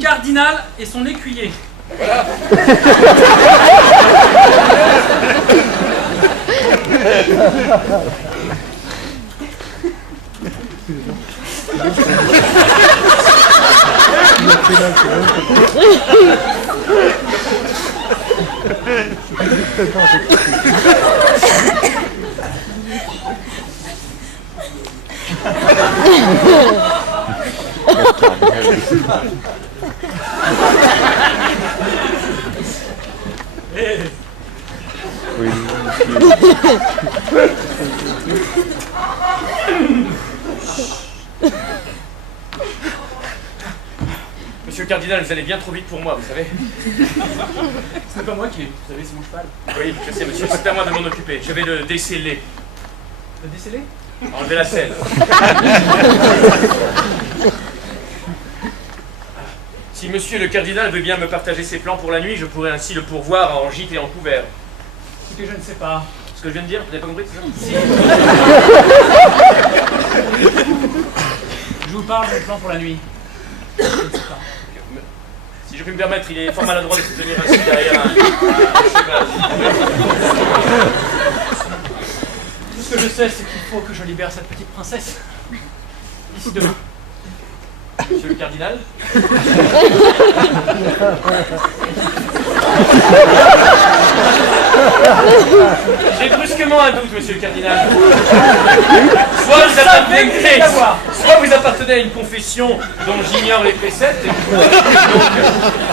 cardinal et son écuyer. Voilà. Monsieur le cardinal, vous allez bien trop vite pour moi, vous savez. Ce n'est pas moi qui ai, vous savez, c'est mon cheval. Oui, je sais, monsieur, c'est à moi de m'en occuper. Je vais le déceler. Le déceler? Enlevez la selle. Si monsieur le cardinal veut bien me partager ses plans pour la nuit, je pourrais ainsi le pourvoir en gîte et en couvert. Écoutez, je ne sais pas. Ce que je viens de dire, vous n'avez pas compris, c'est ça? Si. Je vous parle de plan pour la nuit. Je ne sais pas. Si je puis me permettre, il est fort maladroit de se tenir ainsi derrière un cheval. Tout ce que je sais, c'est qu'il faut que je libère cette petite princesse. D'ici demain. Monsieur le cardinal? J'ai brusquement un doute, monsieur le cardinal. Soit vous appartenez à une confession dont j'ignore les préceptes, et donc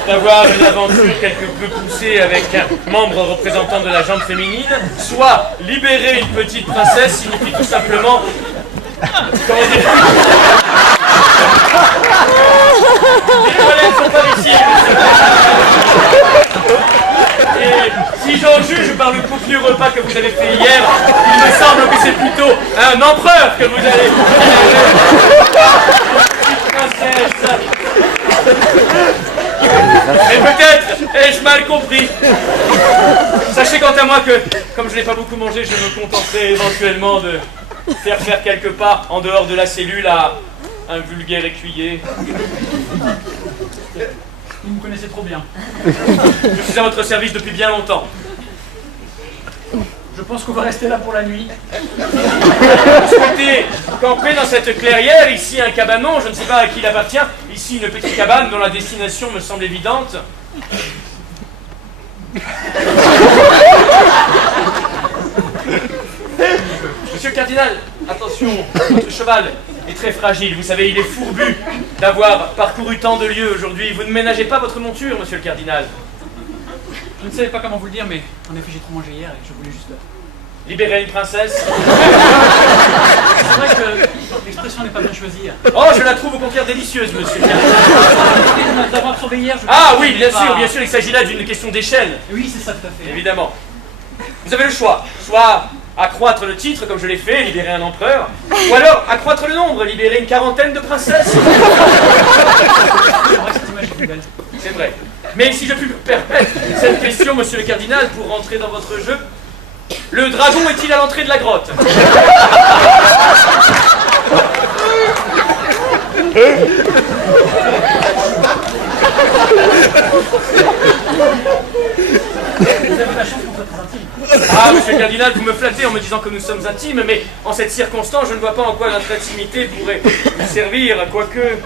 d'avoir une aventure quelque peu poussée avec un membre représentant de la gente féminine, soit libérer une petite princesse signifie tout simplement... Comment dire? Les toilettes sont par ici, monsieur. Et si j'en juge par le copieux repas que vous avez fait hier, il me semble que c'est plutôt un empereur que vous allez... Princesse. Mais peut-être ai-je mal compris. Sachez quant à moi que, comme je n'ai pas beaucoup mangé, je me contenterai éventuellement de faire quelques pas en dehors de la cellule à un vulgaire écuyer. Vous me connaissez trop bien. Je suis à votre service depuis bien longtemps. Je pense qu'on va rester là pour la nuit. Vous souhaitez camper dans cette clairière, ici un cabanon, je ne sais pas à qui il appartient, ici une petite cabane dont la destination me semble évidente. Monsieur le cardinal, attention, votre cheval est très fragile, vous savez, il est fourbu d'avoir parcouru tant de lieux aujourd'hui. Vous ne ménagez pas votre monture, monsieur le cardinal. Je ne savais pas comment vous le dire, mais en effet j'ai trop mangé hier et je voulais juste... Libérer une princesse. C'est vrai que l'expression n'est pas bien choisie. Oh, je la trouve au contraire délicieuse, monsieur le cardinal. D'avoir trouvé hier, je... Ah oui, bien sûr, il s'agit là d'une question d'échelle. Oui, c'est ça tout à fait. Évidemment. Vous avez le choix. Soit accroître le titre, comme je l'ai fait, libérer un empereur, ou alors accroître le nombre, libérer une quarantaine de princesses. C'est vrai que cette image est plus belle. C'est vrai. Mais si je puis me permettre cette question, monsieur le cardinal, pour rentrer dans votre jeu, le dragon est-il à l'entrée de la grotte? Vous avez la chance qu'on soit très intime. Ah, monsieur le cardinal, vous me flattez en me disant que nous sommes intimes, mais en cette circonstance, je ne vois pas en quoi notre intimité pourrait nous servir, quoique...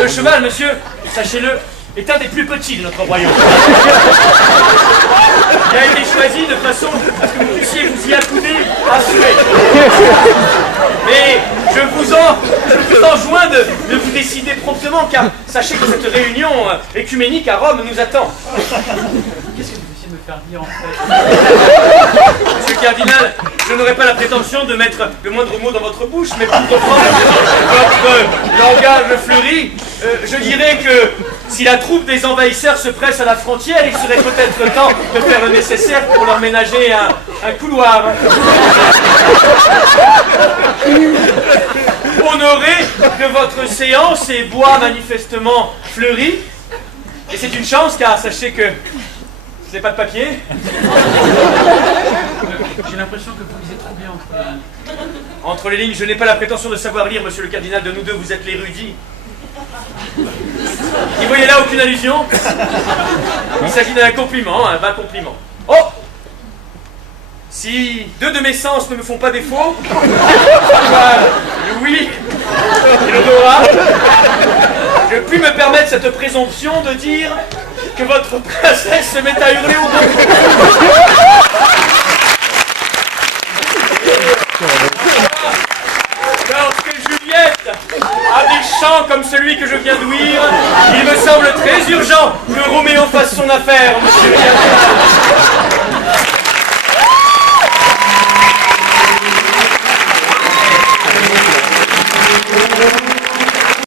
Ce cheval, monsieur, sachez-le, est un des plus petits de notre royaume. Il a été choisi de façon à ce que vous puissiez vous y accouder à souhait. Mais je vous enjoins de vous décider promptement, car sachez que cette réunion écuménique à Rome nous attend. Qu'est-ce que vous essayez de me faire dire en fait? Monsieur le cardinal, je n'aurai pas la prétention de mettre le moindre mot dans votre bouche, mais pour reprendre votre langage fleuri, je dirais que si la troupe des envahisseurs se presse à la frontière, il serait peut-être temps de faire le nécessaire pour leur ménager un couloir. Honoré de votre séance et bois manifestement fleuri. Et c'est une chance, car sachez que je n'ai pas de papier. J'ai l'impression que vous lisez trop bien entre les lignes. Entre les lignes, je n'ai pas la prétention de savoir lire, monsieur le cardinal, de nous deux, vous êtes l'érudit. N'y voyez là aucune allusion? Il s'agit d'un compliment, un bas compliment. Oh! Si deux de mes sens ne me font pas défaut, l'ouïe et l'odorat, je puis me permettre cette présomption de dire que votre princesse se met à hurler au bon. Lorsque Juliette a des chants comme celui que je viens d'ouïr, il me semble très urgent que Roméo fasse son affaire, monsieur le cardinal.